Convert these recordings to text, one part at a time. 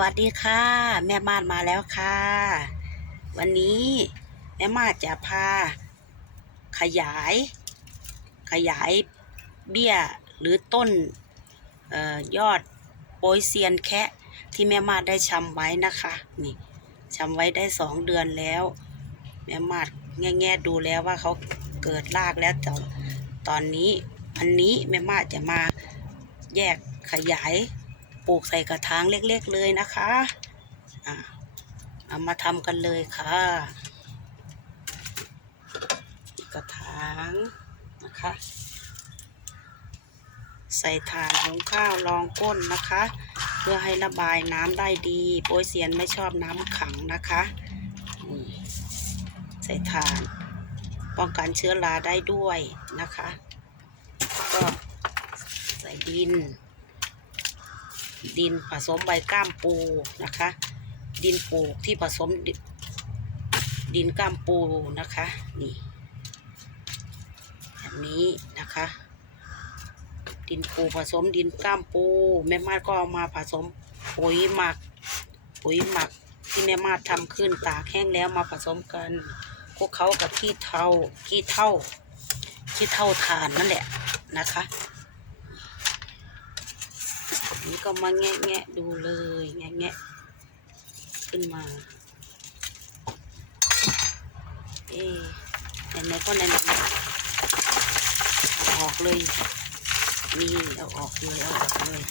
วัสดีค่ะ แม่มาดมาแล้วค่ะ วันนี้แม่มาดจะพา ขยาย ขยายเบี้ยหรือต้นออยอดโปยเซียนแคะที่แม่มาดได้ชำไว้นะคะนี่ชำไว้ได้สองเดือนแล้ว แม่มาดแง่ๆดูแล้วว่าเขาเกิดรากแล้วแต่ตอนนี้อันนี้แม่มาดจะมาแยกขยาย ปลูกใส่กระถางเล็กๆเลยนะคะอะเอามาทำกันเลยค่ะ กระถางนะคะ ใส่ถานหุงข้าวรองก้นนะคะ เพื่อให้ระบายน้ำได้ดีโปยเซียนไม่ชอบน้ำขังนะคะใส่ถ่าน ป้องกันเชื้อราได้ด้วยนะคะ ก็ใส่ดิน ดินผสมใบก้ามปูนะคะ ดินปลูกที่ผสมดดินก้ามปูนะคะนี่แบบนี้นะคะ ดินปูผสมดินก้ามปูแม่มาดก็เอามาผสมปุ๋ยหมักปุ๋ยหมักที่แม่มาดทำขึ้นตากแห้งแล้วมาผสมกันพวกเขากับขี้เท่าขี้เท่าขี้เท่าทานนั่นแหละนะคะ นี่ ก็มาแงะแงะดูเลยแงะแงะขึ้นมา เอ๊ไหนๆก็ไหนๆอออกเลยนี่เอาออกเลยเอาออกเลย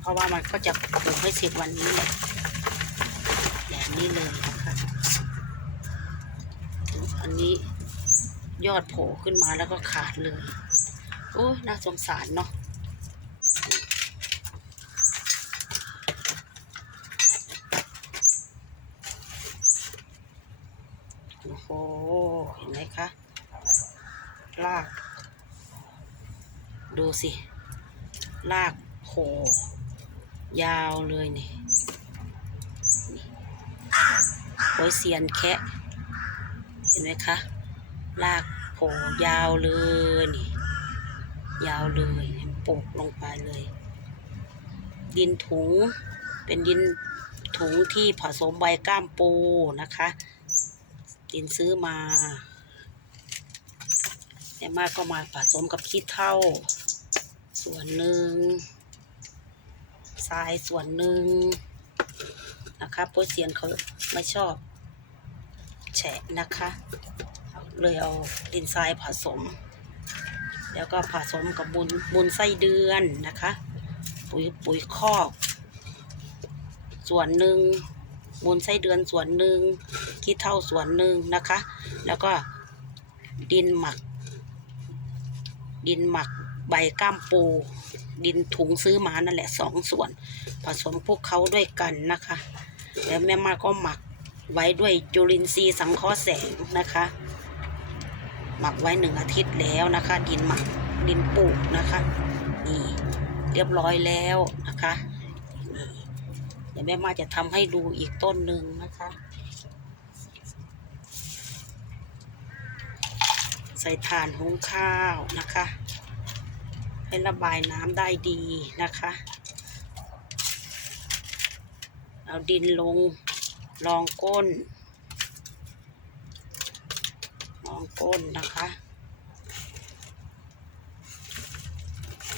เพราะว่ามันก็จะปลูกให้เสร็จวันนี้แหละแบบนี้เลยนะคะอันนี้ยอดโผล่ขึ้นมาแล้วก็ขาดเลย โอ้ยน่าสงสารเนาะโอ้โหเห็นไหมคะลาก ดูสิ ลากโผยาวเลยนี่นโอยเซียนแคะ เห็นไหมคะ ลากโผยาวเลยนี่ ยาวเลยปลูกลงไปเลย ดินถุงเป็นดินถุงที่ผสมใบก้ามปูนะคะ ดินซื้อมาแต่มากก็มาผสมกับขี้เถ้าส่วนหนึ่งทรายส่วนหนึ่งนะคะโปรเซียนเขาไม่ชอบแฉะนะคะ เลยเอาดินทรายผสม แล้วก็ผสมกับบุญบุญไส้เดือนนะคะ ปุ๋ยปุ๋ยคอก ส่วนหนึ่งมูลไส้เดือนส่วนหนึ่งขี้เท่าส่วนหนึ่งนะคะ แล้วก็ดินหมัก ดินหมักใบก้ามปู ดินถุงซื้อมานั่นแหละสองส่วน ผสมพวกเขาด้วยกันนะคะ แล้วแม่มาก็หมักไว้ด้วยจุลินทรีย์สังเคราะห์แสงนะคะ หมักไว้หนึ่งอาทิตย์แล้วนะคะ ดินหมักดินปลูกนะคะ นี่เรียบร้อยแล้วนะคะนี่เดี๋ยวแม่มาจะทำให้ดูอีกต้นหนึ่งนะคะ ใส่ถ่านหุงข้าวนะคะ ให้ระบายน้ำได้ดีนะคะ เอาดินลงรองก้น ม องก้นนะคะ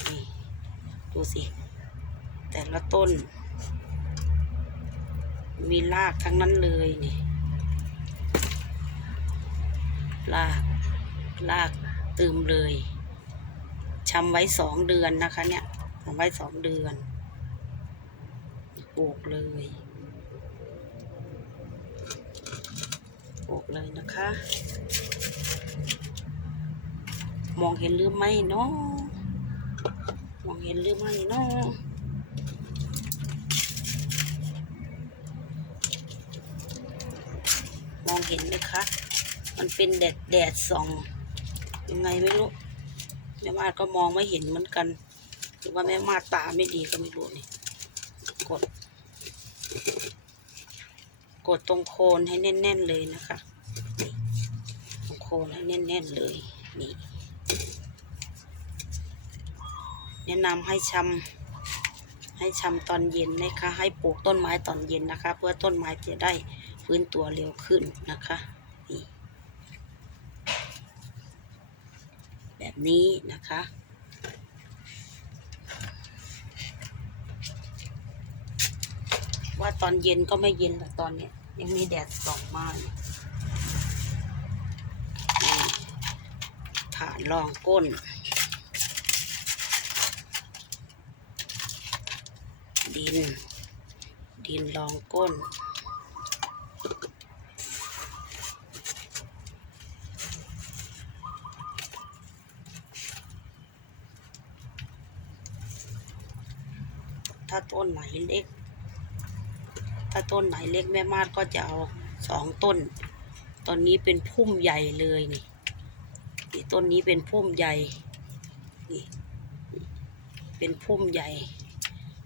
นี่ดูสิ แต่ละต้น มีรากทั้งนั้นเลยนี่รากรากตืมเลยชำไว้สองเดือนนะคะเนี่ยทำไว้สองเดือนปลูกเลย ปลูกเลยนะคะ มองเห็นหรือไม่เนาะมองเห็นหรือไม่เนาะมองเห็นไหมคะ มันเป็นแดดแดดส่อง ยังไงไม่รู้ แม่มาดก็มองไม่เห็นเหมือนกัน หรือว่าแม่มาดตาไม่ดีก็ไม่รู้นี่ กด กดตรงโคนให้แน่น ๆ เลยนะคะ ตรงโคนให้แน่น ๆ เลยนี่แนะนำให้ชให้ชำตอนเย็นนะคะให้ปลูกต้นไม้ตอนเย็นนะคะ เพื่อต้นไม้จะได้ฟื้นตัวเร็วขึ้นนะคะนี่แบบนี้นะคะ ว่าตอนเย็นก็ไม่เย็นแต่ตอนเนี้ยยังมีแดดส่องมาอยู่นี่ฐานรองก้น ดิน ดินรองก้นถ้าต้นไหนเล็ก ต้นไหนเล็กแม่มาดก็จะเอาสองต้น ตอนนี้เป็นพุ่มใหญ่เลยนี่นี่ต้นนี้เป็นพุ่มใหญ่นี่เป็นพุ่มใหญ่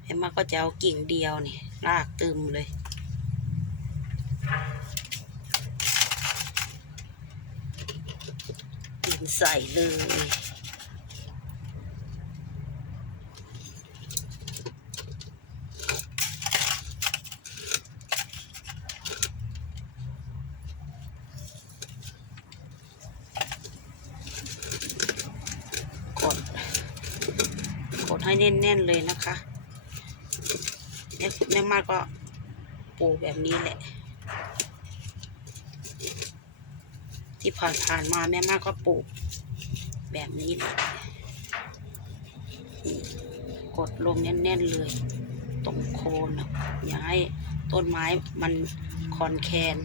แม่มาดก็จะเอากิ่งเดียวนี่รากตึมเลยดินใส่เลย กด กดให้ แน่นๆเลยนะคะแม่แม่มากก็ปลูกแบบนี้แหละ ที่ผ่านๆมาแม่มากก็ปลูกแบบนี้แหละกดลงแน่นๆเลย ตรงโคนนะอย่าให้ต้นไม้มันคอนแคน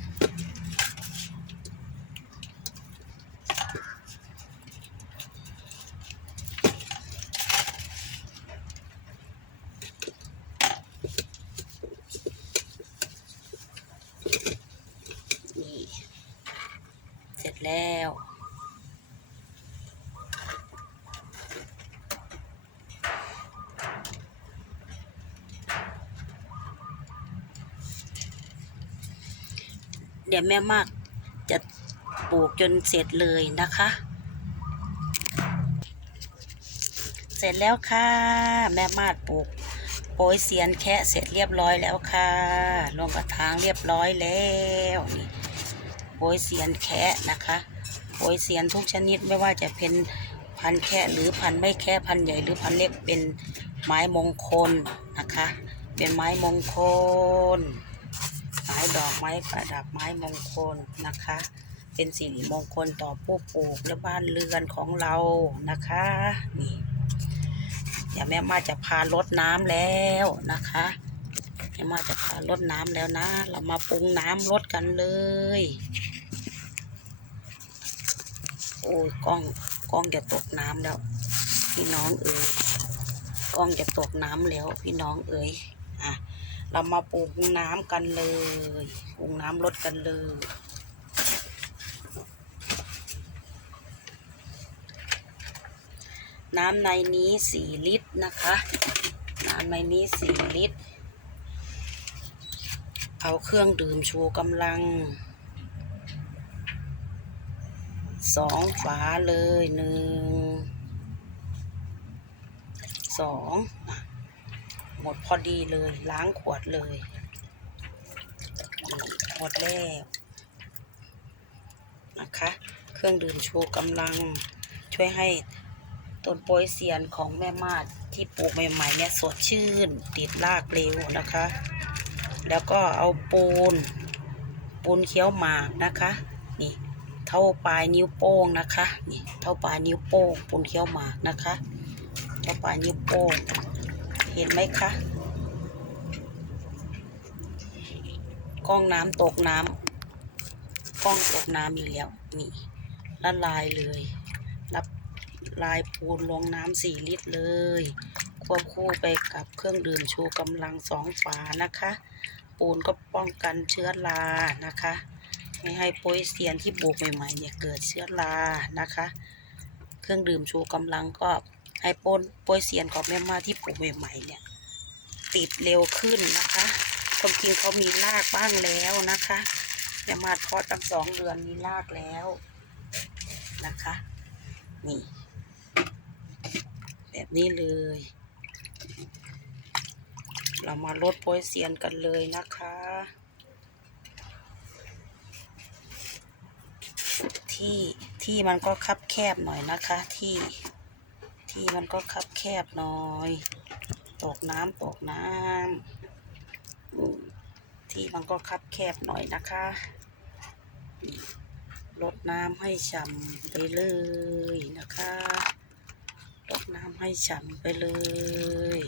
แล้ว เดี๋ยวแม่มากจะปลูกจนเสร็จเลยนะคะ เสร็จแล้วค่ะ แม่มาดปลูกโปยเสียนแคะเสร็จเรียบร้อยแล้วค่ะ ลงกระถางเรียบร้อยแล้วนี่ โปยเสียนแคะนะคะโปยเสียนทุกชนิดไม่ว่าจะเป็นพันแคะหรือพันไม่แคะพันใหญ่หรือพันเล็กเป็นไม้มงคลนะคะ เป็นไม้มงคลไม้ดอกไม้ประดับไม้มงคลนะคะ เป็นสิริมงคลต่อผู้ปลูกและบ้านเรือนของเรานะคะนี่เดี๋ยวแม่มาจะพารดน้ำแล้วนะคะแม่มาจะพารดน้ำแล้วนะ เรามาปรุงน้ำรดกันเลย โอ้ยกล้องกล้องจะตกน้ำแล้ว พี่น้องเอ๋ยกล้องจะตกน้ำแล้ว พี่น้องเอ๋ยอะเรามาปรุงน้ำกันเลยปรุงน้ำรดกันเลยน้ำในนี้สี่ลิตรนะคะ น้ำในนี้สี่ลิตร เอาเครื่องดื่มชูกำลัง สองฝาเลยหนึ่งสองหมดพอดีเลยล้างขวดเลยหมดแล้วนะคะ เครื่องดื่มชูกำลังช่วยให้ต้นโปยเซียนของแม่มาดที่ปลูกใหม่ๆเนี่ยสดชื่น ติดรากเร็วนะคะ แล้วก็เอาปูน ปูนเคี้ยวหมากนะคะ นี่ เท่าปลายนิ้วโป้งนะคะนี่เท่าปลายนิ้วโป้งปูนเคี้ยวหมากนะคะเท่าปลายนิ้วโป้งเห็นไหมคะกล้องน้ำตกน้ำกล้องตกน้ำอีกแล้วนี่ละลายเลยรับลายปูนลงน้ำสี่ลิตรเลย ควบคู่ไปกับเครื่องดื่มชูกำลังสองฝานะคะ ปูนก็ป้องกันเชื้อรานะคะ ไม่ให้โปยเซียนที่ปลูกใหม่ๆเนี่ยเกิดเชื้อรานะคะ เครื่องดื่มชูกำลังก็ให้ปนโปยเซียนของแม่มาที่ปลูกใหม่ๆเนี่ยติดเร็วขึ้นนะคะความจริงเขามีรากบ้างแล้วนะคะแม่มาทอดตั้งสองเดือนมีรากแล้วนะคะ นี่ แบบนี้เลย เรามาลดโปรยเซียนกันเลยนะคะ ที่ที่มันก็คับแคบหน่อยนะคะ ที่ที่มันก็คับแคบหน่อย ตกน้ำตกน้ำที่มันก็คับแคบหน่อยนะคะลดน้ำให้ฉ่ำไปเลยนะคะลดน้ำให้ฉ่ำไปเลย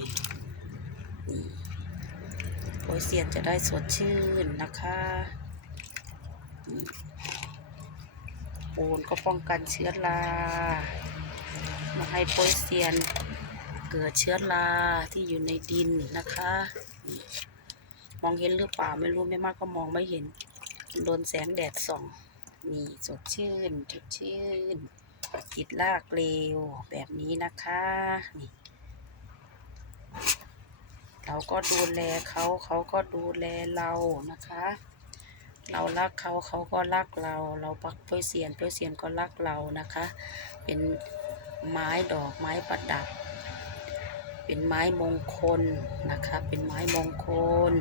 โปรยเซียนจะได้สดชื่นนะคะ ปูนก็ป้องกันเชื้อรามาให้โปยเซียนเกิดเชื้อราที่อยู่ในดินนะคะ มองเห็นหรือเปล่าไม่รู้ไม่มากก็มองไม่เห็นโดนแสงแดดส่อง นี่สดชื่นสดชื่นจิตลากเร็วแบบนี้นะคะนี่เราก็ดูแลเขาเขาก็ดูแลเรานะคะ เรารักเขาเขาก็รักเรา เราปักเพื่อเสียนเพื่อเสียนก็รักเรานะคะ เป็นไม้ดอกไม้ประดับ เป็นไม้มงคลนะคะ เป็นไม้มงคล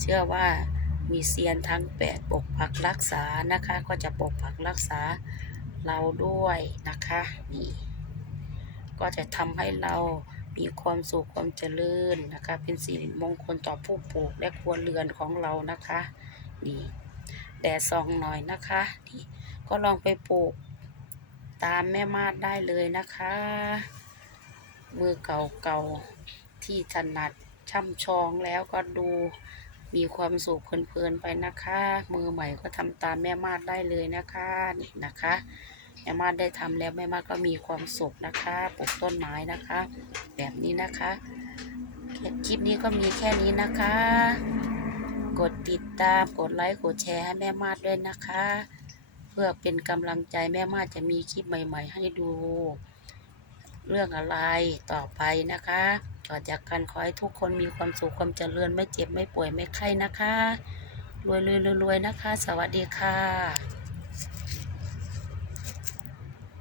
เชื่อว่ามีเซียนทั้งแปดปกปักรักษานะคะ ก็จะปกปักรักษาเราด้วยนะคะนี่ก็จะทำให้เรา มีความสุขความเจริญนะคะ เป็นสิริมงคลต่อผู้ปลูกและครัวเรือนของเรานะคะนี่แดดส่องหน่อยนะคะนี่ก็ลองไปปลูกตามแม่มาดได้เลยนะคะ มือเก่าๆที่ถนัดช่ำชองแล้วก็ดูมีความสุขเพลินๆไปนะคะ มือใหม่ก็ทำตามแม่มาดได้เลยนะคะนี่นะคะ แม่มาดได้ทำแล้วแม่มาดก็มีความสุขนะคะปลูกต้นไม้นะคะ แบบนี้นะคะคลิปนี้ก็มีแค่นี้นะคะ กดติดตามกดไลค์กดแชร์ให้แม่มาดด้วยนะคะ เพื่อเป็นกำลังใจแม่มาดจะมีคลิปใหม่ ๆ ให้ดู เรื่องอะไรต่อไปนะคะก่อนจากกันขอให้ทุกคนมีความสุขความเจริญไม่เจ็บไม่ป่วยไม่ไข้นะคะรวยๆรวยๆนะคะ สวัสดีค่ะ